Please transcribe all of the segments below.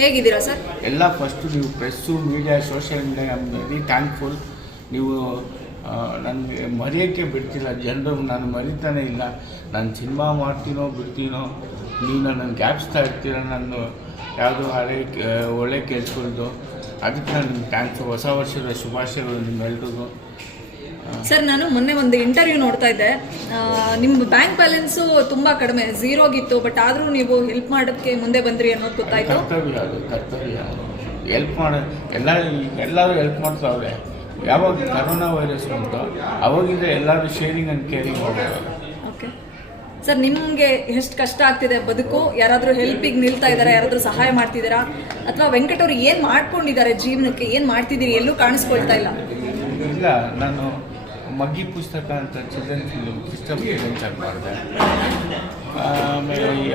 ಹೇಗಿದ್ದೀರಾ ಸರ್? ಎಲ್ಲ ಫಸ್ಟು ನೀವು press media social media very thankful ನೀವು ನನಗೆ ಮರೆಯೋಕ್ಕೆ ಬಿಡ್ತಿಲ್ಲ. ಜನರು ನಾನು ಮರಿತಾನೆ ಇಲ್ಲ. ನಾನು ಸಿನಿಮಾ ಮಾಡ್ತೀನೋ ಬಿಡ್ತೀನೋ, ನೀವು ನನ್ನನ್ನು ಗ್ಯಾಪ್ಸ್ತಾ ಇರ್ತೀರ ನಾನು ಯಾವುದೋ ಹಳೆ ಒಳ್ಳೆ ಕೆಲಸಗಳದ್ದು ಅದಕ್ಕೆ ನಾನು ಥ್ಯಾಂಕ್ಸ್ ಹೊಸ ವರ್ಷದ ಶುಭಾಶಯಗಳು ನಿಮ್ಮೆಲ್ರಿಗೂ. ಸರ್ ನಾನು ಮೊನ್ನೆ ಒಂದು ಇಂಟರ್ವ್ಯೂ ನೋಡ್ತಾ ಇದ್ದೆ. ನಿಮ್ಮ ಬ್ಯಾಂಕ್ ಬ್ಯಾಲೆನ್ಸು ತುಂಬಾ ಕಡಿಮೆ ಝೀರೋಗಿತ್ತು ಬಟ್ ಆದರೂ ನೀವು ಹೆಲ್ಪ್ ಮಾಡೋಕ್ಕೆ ಮುಂದೆ ಬಂದ್ರಿ ಅನ್ನೋದು ಗೊತ್ತಾಯ್ತು. ಕರ್ತವ್ಯ ಅದು ಕರ್ತವ್ಯ ಎಲ್ಪ್ ಮಾಡ ಎಲ್ಲ ಎಲ್ಲರೂ ಹೆಲ್ಪ್ ಮಾಡ್ತಾವ್ರೆ. ಯಾವಾಗ ಕರೋನಾ ವೈರಸ್ ಬಂತು ಅವಾಗಿಂದ ಎಲ್ಲರೂ sharing and caring okay sir ನಿಮಗೆ ಎಷ್ಟು ಕಷ್ಟ ಆಗ್ತಿದೆ? ಬದುಕು ಯಾರಾದರೂ ಹೆಲ್ಪಿಗೆ ನಿಲ್ತಾ ಇದ್ದಾರೆ ಯಾರಾದರೂ ಸಹಾಯ ಮಾಡ್ತಿದ್ದೀರಾ? ಅಥವಾ ವೆಂಕಟ್ ಅವರು ಏನು ಮಾಡ್ಕೊಂಡಿದ್ದಾರೆ ಜೀವನಕ್ಕೆ? ಏನು ಮಾಡ್ತಿದ್ದೀರಿ? ಎಲ್ಲೂ ಕಾಣಿಸ್ಕೊಳ್ತಾ ಇಲ್ಲ. ಇಲ್ಲ ನಾನು ಮಗ್ಗಿ ಪುಸ್ತಕ ಅಂತ ಚಿಲ್ಡ್ರನ್ ಫಿಲ್ಮ್ ಕ್ರಿಸ್ಟಫ್ ಅಂತ ಮಾಡಿದೆ ಆಮೇಲೆ ಈ,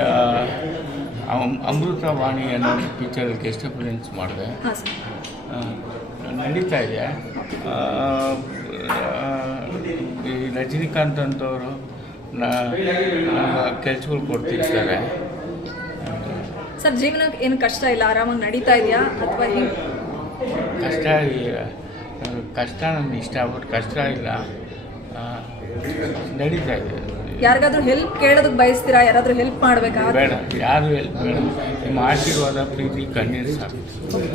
ಅಮೃತವಾಣಿ ಅನ್ನೋ ಪಿಕ್ಚರ್ ಗೆಸ್ಟ್ ಅಪಿಯರೆನ್ಸ್ ಮಾಡಿದೆ. ನಡೀತಾ ಇದೆ. ಈ ರಜನಿಕಾಂತ್ ಅಂತವರು ಕೆಲ್ಸಗಳು ಕೊಡ್ತಿರ್ತಾರೆ. ಸರ್ ಜೀವನಕ್ಕೆ ಏನು ಕಷ್ಟ ಇಲ್ಲ? ಆರಾಮಾಗಿ ನಡೀತಾ ಇದೆಯಾ? ಅಥವಾ ಕಷ್ಟ ಕಷ್ಟ ನನಗೆ ಇಷ್ಟ ಬಟ್ ಕಷ್ಟ ಇಲ್ಲ. ನಡೀತಾ ಇದೆ. ಯಾರಿಗಾದ್ರೂ ಹೆಲ್ಪ್ ಕೇಳೋದಕ್ಕೆ ಬಯಸ್ತೀರಾ? ಯಾರಾದರೂ ಹೆಲ್ಪ್ ಮಾಡಬೇಕಾ? ಬೇಡ ಯಾರು ಹೆಲ್ಪ್ ಬೇಡ. ನಿಮ್ಮ ಆಶೀರ್ವಾದ ಪ್ರೀತಿ ಕಣ್ಣೀರು ಸಾಕು.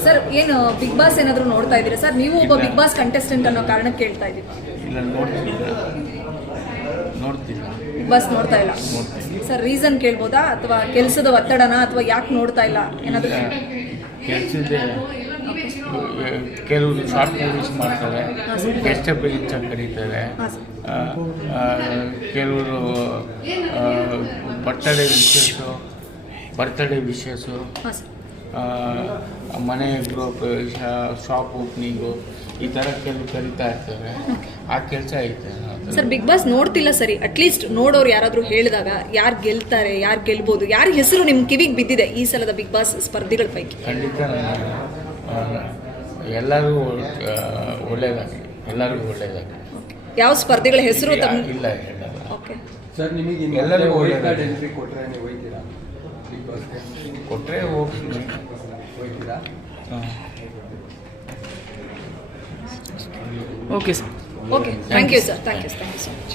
ಸರ್ ಏನು ಬಿಗ್ ಬಾಸ್ ಏನಾದರೂ ನೋಡ್ತಾ ಇದ್ದೀರಾ? ಸರ್ ನೀವು ಒಬ್ಬ ಬಿಗ್ ಬಾಸ್ ಕಂಟೆಸ್ಟೆಂಟ್ ಅನ್ನೋ ಕಾರಣಕ್ಕೆ ಕೇಳ್ತಾ ಇದ್ದೀವಿ. ಇಲ್ಲ ನೋಡ್ತಿಲ್ಲ ನೋಡ್ತಿಲ್ಲ ಬಿಗ್ ಬಾಸ್ ನೋಡ್ತಾ ಇಲ್ಲ. ಸರ್ ರೀಸನ್ ಕೇಳ್ಬೋದಾ? ಅಥವಾ ಕೆಲಸದ ಒತ್ತಡನ ಅಥವಾ ಯಾಕೆ ನೋಡ್ತಾ ಇಲ್ಲ? ಏನಾದರೂ ಕೆಲಸದ ಕೆಲವರು ಶಾರ್ಟ್ ಮೂವೀಸ್ ಮಾಡ್ತಾರೆ. ಗೆಸ್ಟ್ ಅಪಿಯರೆನ್ಸ್ ಅಂತ ಕರೀತಾರೆ ಕೆಲವರು ಬರ್ತಡೇ ವಿಶೇಷು ಬರ್ತ್ಡೇ ವಿಶೇಷು ಮನೆ ಗ್ರೂಪ್ ಶಾಪ್ ಓಪನಿಂಗು ಈ ಥರ ಕೆಲವು ಕರಿತಾ ಇರ್ತಾರೆ. ಆ ಕೆಲಸ ಐತೆ. ಸರ್ ಬಿಗ್ ಬಾಸ್ ನೋಡ್ತಿಲ್ಲ ಸರಿ. ಅಟ್ಲೀಸ್ಟ್ ನೋಡೋರು ಯಾರಾದರೂ ಹೇಳಿದಾಗ ಯಾರು ಗೆಲ್ತಾರೆ ಯಾರು ಗೆಲ್ಬೋದು ಯಾರ ಹೆಸರು ನಿಮ್ಮ ಕಿವಿಗೆ ಬಿದ್ದಿದೆ ಈ ಸಲದ ಬಿಗ್ ಬಾಸ್ ಸ್ಪರ್ಧಿಗಳ ಪೈಕಿ? ಖಂಡಿತ ಎಲ್ಲರಿಗೂ ಒಳ್ಳೇದಾಗಲಿ. ಎಲ್ಲರಿಗೂ ಒಳ್ಳೇದಾಗಲಿ. ಯಾವ ಸ್ಪರ್ಧೆಗಳ ಹೆಸರು ತಮ್ಮ ಇಲ್ಲ ಓಕೆ. ಸರ್ ನಿಮಗೆ ಎಲ್ಲರಿಗೂ ಎಂಟ್ರಿ ಕೊಟ್ಟರೆ ನೀವು ಹೋಯ್ತೀರಾ? ಕೊಟ್ಟರೆ ಹೋಗ್ತೀನಿ. ಹೋಯ್ತೀರಾ? Okay sir. Okay. Thank you sir thank you thank you so much